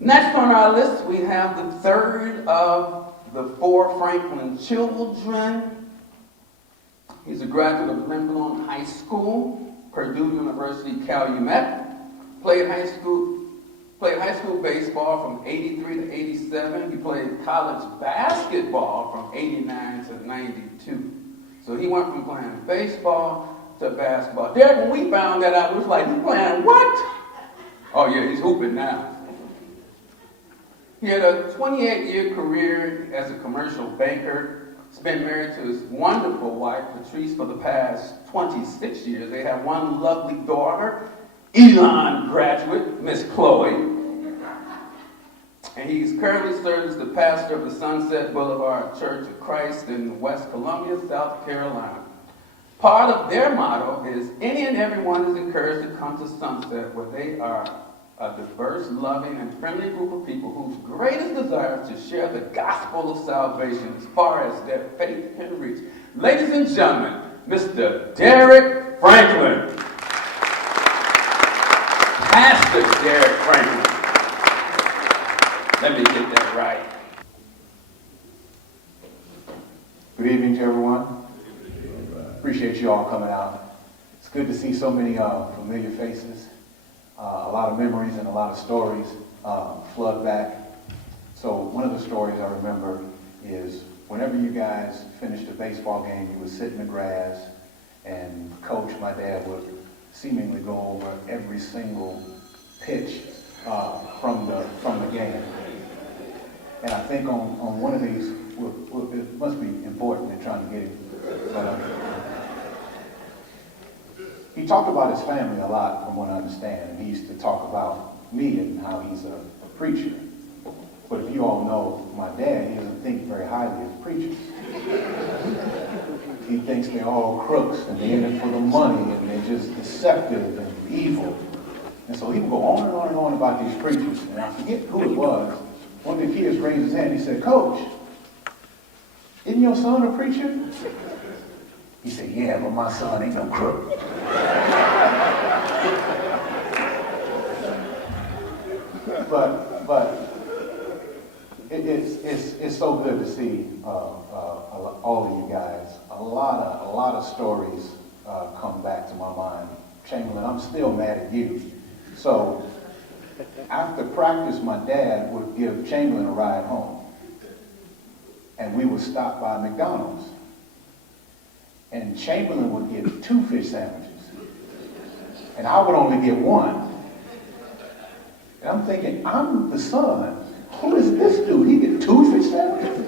Next on our list, we have the third of the four Franklin children. He's a graduate of LeRoy High School, Purdue University, Calumet. Played high school baseball from 83 to 87. He played college basketball from 89 to 92. So he went from playing baseball to basketball. Derek, when we found that out, it was like, he's playing what? Oh yeah, he's hooping now. He had a 28-year career as a commercial banker. He's been married to his wonderful wife, Patrice, for the past 26 years. They have one lovely daughter, Elon graduate, Miss Chloe. And he's currently serves as the pastor of the Sunset Boulevard Church of Christ in West Columbia, South Carolina. Part of their motto is, any and everyone is encouraged to come to Sunset, where they are a diverse, loving, and friendly group of people whose greatest desire is to share the gospel of salvation as far as their faith can reach. Ladies and gentlemen, Mr. Derek Franklin. Pastor Derek Franklin. Let me get that right. Good evening to everyone. Appreciate you all coming out. It's good to see so many familiar faces. A lot of memories and a lot of stories flood back. So one of the stories I remember is whenever you guys finished a baseball game, you would sit in the grass and coach, my dad, would seemingly go over every single pitch from the game. And I think on one of these, it must be important in trying to get him. But, he talked about his family a lot, from what I understand, and he used to talk about me and how he's a preacher. But if you all know my dad, he doesn't think very highly of preachers. He thinks they're all crooks and they're in it for the money and they're just deceptive and evil. And so he would go on and on and on about these preachers. And I forget who it was. One of the kids raised his hand. He said, "Coach, isn't your son a preacher?" He said, "Yeah, but my son ain't no crook." But it's so good to see all of you guys. A lot of stories come back to my mind. Chamberlain, I'm still mad at you. So after practice, my dad would give Chamberlain a ride home, and we would stop by McDonald's, and Chamberlain would get 2 fish sandwiches, and I would only get 1. And I'm thinking, I'm the son. Who is this dude? He get 2 fish sandwiches?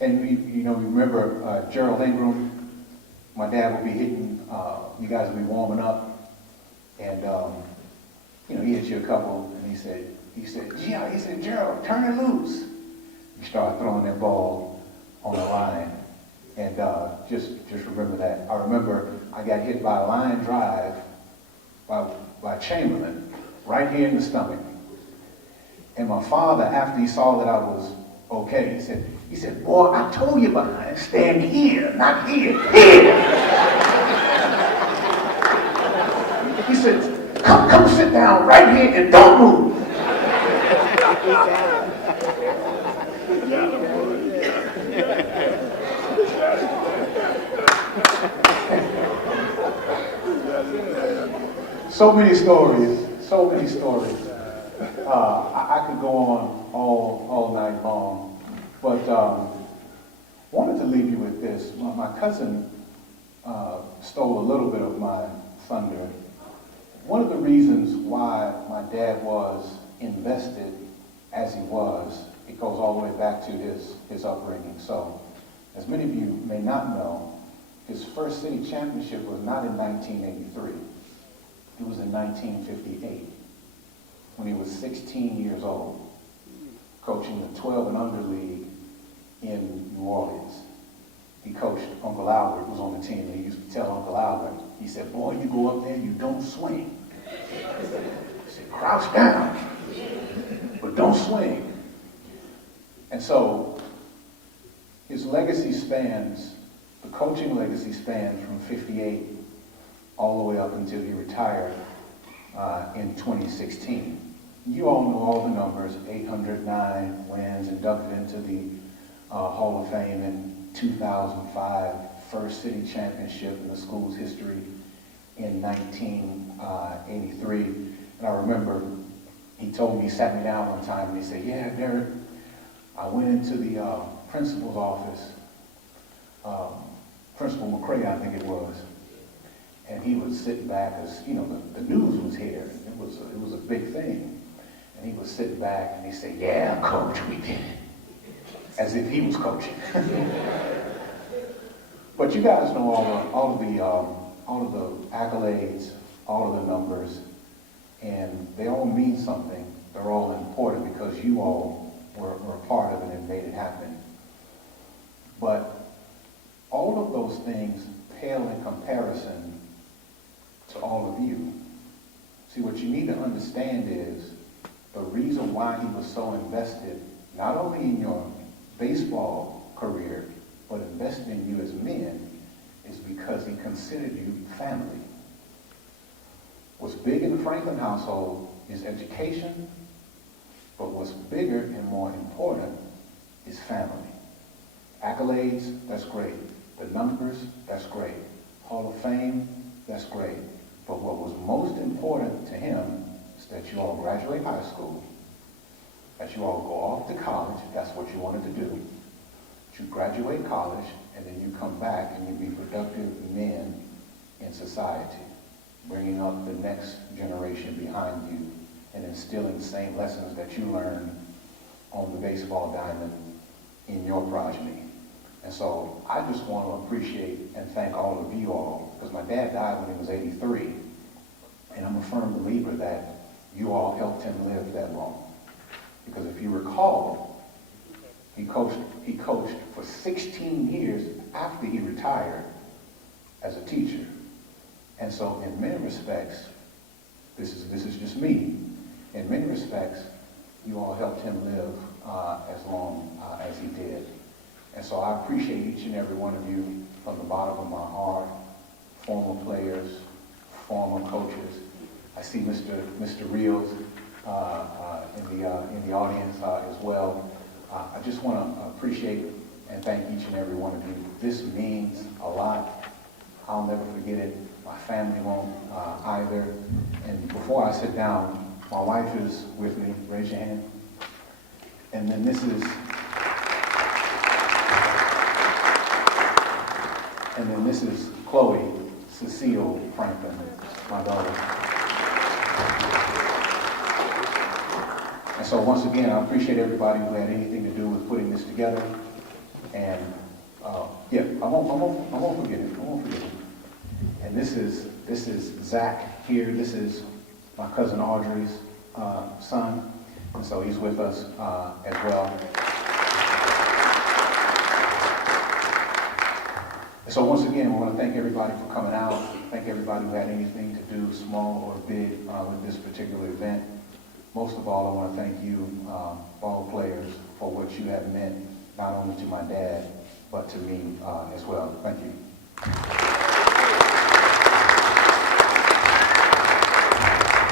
And we remember Gerald Ingram. My dad would be hitting, you guys would be warming up, and he hit you a couple, and he said, "Yeah," he said, "Gerald, turn it loose." You start throwing that ball on the line, and just remember that. I remember I got hit by a line drive by Chamberlain right here in the stomach, and my father, after he saw that I was okay, he said, "Boy, I told you about it. Stand here, not here. Here." He said, come sit down right here and don't move." So many stories. I could go on all night long, but wanted to leave you with this. My cousin stole a little bit of my thunder. One of the reasons why my dad was invested as he was, it goes all the way back to his upbringing. So, as many of you may not know, his first city championship was not in 1983. It was in 1958, when he was 16 years old, coaching the 12 and under league in New Orleans. He coached, Uncle Albert was on the team, and he used to tell Uncle Albert, he said, "Boy, you go up there, you don't swing." He said, "Crouch down, but don't swing." And so his legacy spans, the coaching legacy spans from 58 all the way up until he retired in 2016. You all know all the numbers, 809 wins, inducted into the Hall of Fame in 2005, first city championship in the school's history in 1983. And I remember he told me, he sat me down one time and he said, yeah, Derek, I went into the principal's office, Principal McCray, I think it was, and he was sitting back as, you know, the news was here. It was a big thing. And he was sitting back and he said, yeah, coach, we did it. As if he was coaching. But you guys know all of the accolades, all of the numbers, and they all mean something. They're all important because you all were a part of it and made it happen. But all of those things pale in comparison to all of you. See, what you need to understand is the reason why he was so invested, not only in your baseball career, but invested in you as men, is because he considered you family. What's big in the Franklin household is education, but what's bigger and more important is family. Accolades, that's great. The numbers, that's great. Hall of Fame, that's great. But what was most important to him is that you all graduate high school, that you all go off to college, if that's what you wanted to do. That you graduate college, and then you come back and you be productive men in society, bringing up the next generation behind you and instilling the same lessons that you learned on the baseball diamond in your progeny. And so I just want to appreciate and thank all of you all, because my dad died when he was 83, and I'm a firm believer that you all helped him live that long. Because if you recall, he coached for 16 years after he retired as a teacher. And so in many respects, this is just me, in many respects, you all helped him live as long as he did. And so I appreciate each and every one of you from the bottom of my heart, former players, former coaches. I see Mr. Reels in the audience as well. I just want to appreciate and thank each and every one of you. This means a lot. I'll never forget it. My family won't either. And before I sit down, my wife is with me. Raise your hand. And then this is Chloe Cecile Franklin, my daughter. And so once again, I appreciate everybody who had anything to do with putting this together. And yeah, I won't forget it. I won't forget it. And this is Zach here. This is my cousin Audrey's son. And so he's with us as well. So once again, we want to thank everybody for coming out. Thank everybody who had anything to do, small or big, with this particular event. Most of all, I want to thank you, ball players, for what you have meant, not only to my dad, but to me as well. Thank you.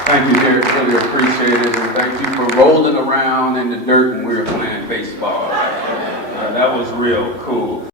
Thank you, Derek. Really appreciate it. And thank you for rolling around in the dirt when we were playing baseball. That was real cool.